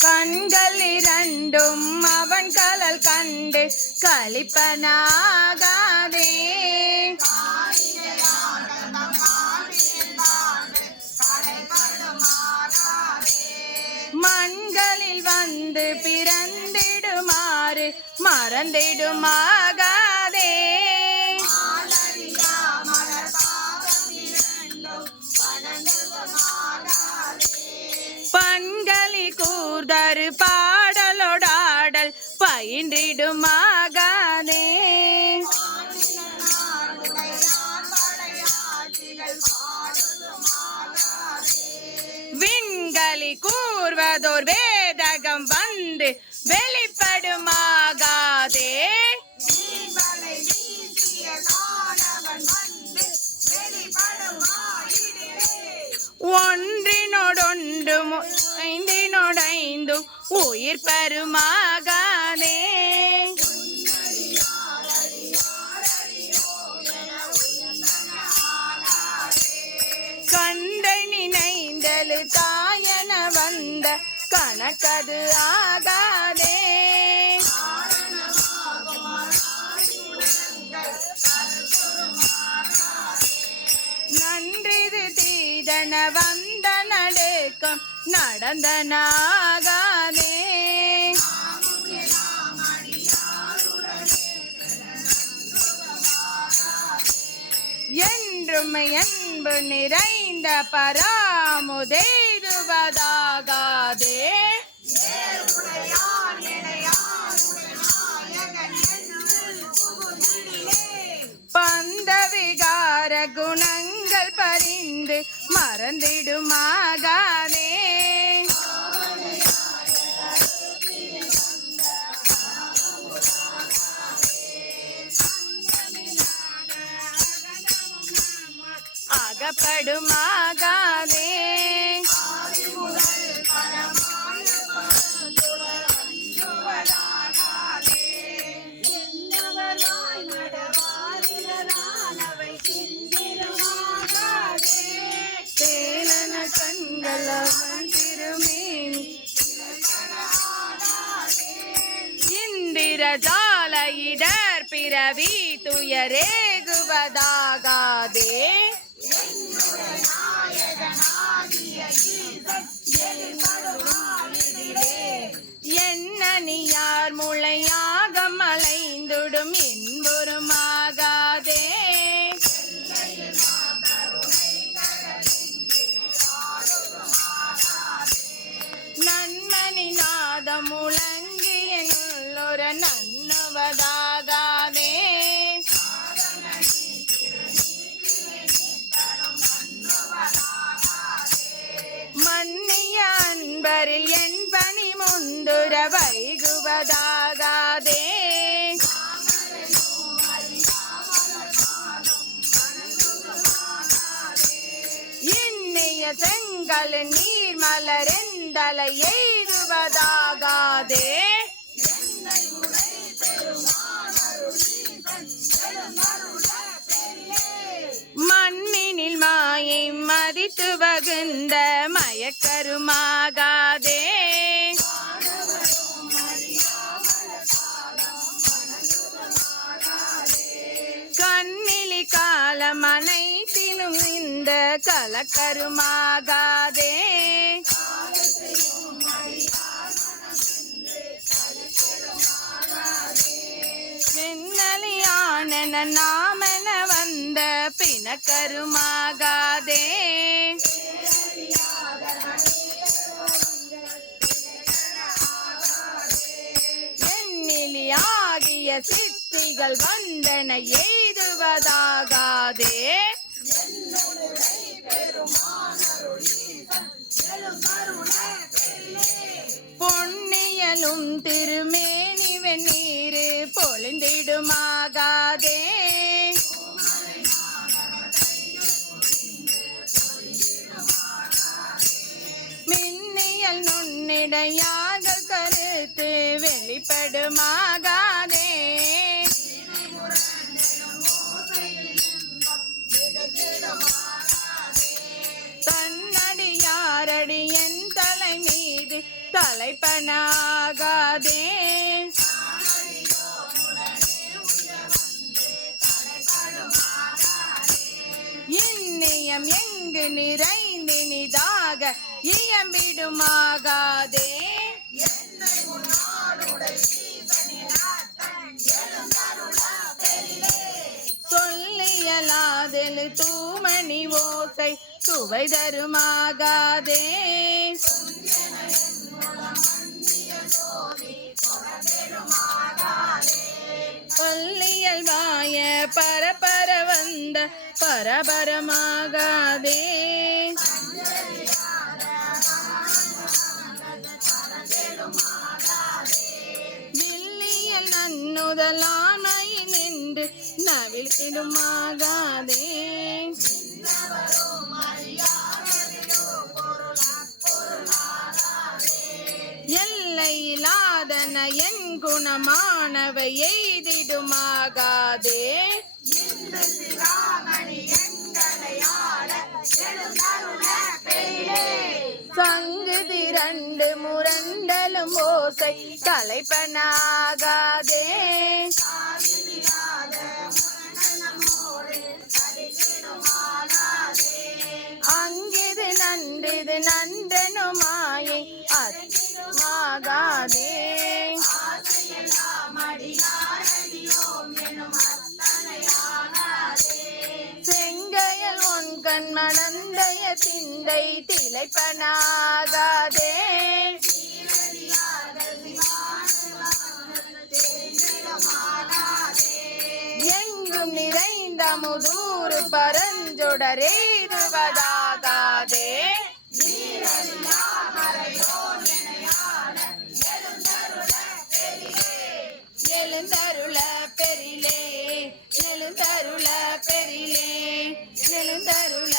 கண்கள் இரண்டும் அவன் கலல் கண்டு கழிப்பனாகாதே மண்களில் வந்து பிறந்திடுமாறு மறந்திடுமாகாதே. பயின்றிடுமாகாதே விண்களி கூறுவதோர் வேதகம் வந்து வெளிப்படுமாகாதே. ஒன்றினோடொன்று ஐந்தினோடைந்தும் உயிர் பெருமாகாதே கண்டை நினைந்தலு தாயன வந்த கணக்கது ஆகாதே. நன்றிது தீதன வந்த நடுக்கம் நடந்தனாகாதே. என்றும் அன்பு நிறைந்த பராமுதெய்துவதாகாதே பந்த விகார குணங்கள் பறிந்து மறந்திடுமாகாதே. அகப்படுமாகாதே தேனன கண்கள் அவன் திருமேனி இந்திரஜால இடர் பிறவி துயரேகுவதாகாதே என்ன நீயார் முளையாக மலைந்துடும் என்பொருமாகாதே நன்மணி நாத முழங்கிய உள்ளொரு நன்னுவதாகாதே வைகுவதாகாதே இன்னிய செங்கல் நீர் மலரெந்தலை எய்துவதாகாதே மண்ணினில் மாயை மதித்து வகுந்த மயக்கருமாகாதே காலம் அனைத்திலும் இந்த கலக்கருமாகாதே. மின்னலியான நாமென வந்த பிணக்கருமாகாதே. எண்ணிலியாகிய சித்திகள் வந்தன ஏ எய்துவதாகாதே பொன்னியலும் திருமேனி வெந்நீரு பொழிந்திடுமாகாதே. மின்னியல் நுண்ணிடையாக கருத்து வெளிப்படுமாக தலைப்பனாகாதே. இந்நியம் எங்கு நிறைந்து நிதாக இயம்பிடுமாகாதே. சொல்லியலாதெனு தூமணி ஓசை சுவை தருமாகாதே பள்ளியல் வாய பரபர வந்த பரபரமாகாதே. வில்லியல் நன்னுதலாமை நின்று நவிழ்கிடுமாகாதே என் குணமானவை எய்திடுமாகாதே. சங்கு திரண்டு முரண்டலும் ஓசை கலைப்பனாகாதே மணந்தைய சிந்தை திளைப்பனாகாதே. எங்கும் நிறைந்த முதூறு பரஞ்சொடரேறுவதாகாதே. எழுந்தருள பெரிலே எழுந்தருள பெரிலே எழுந்தருள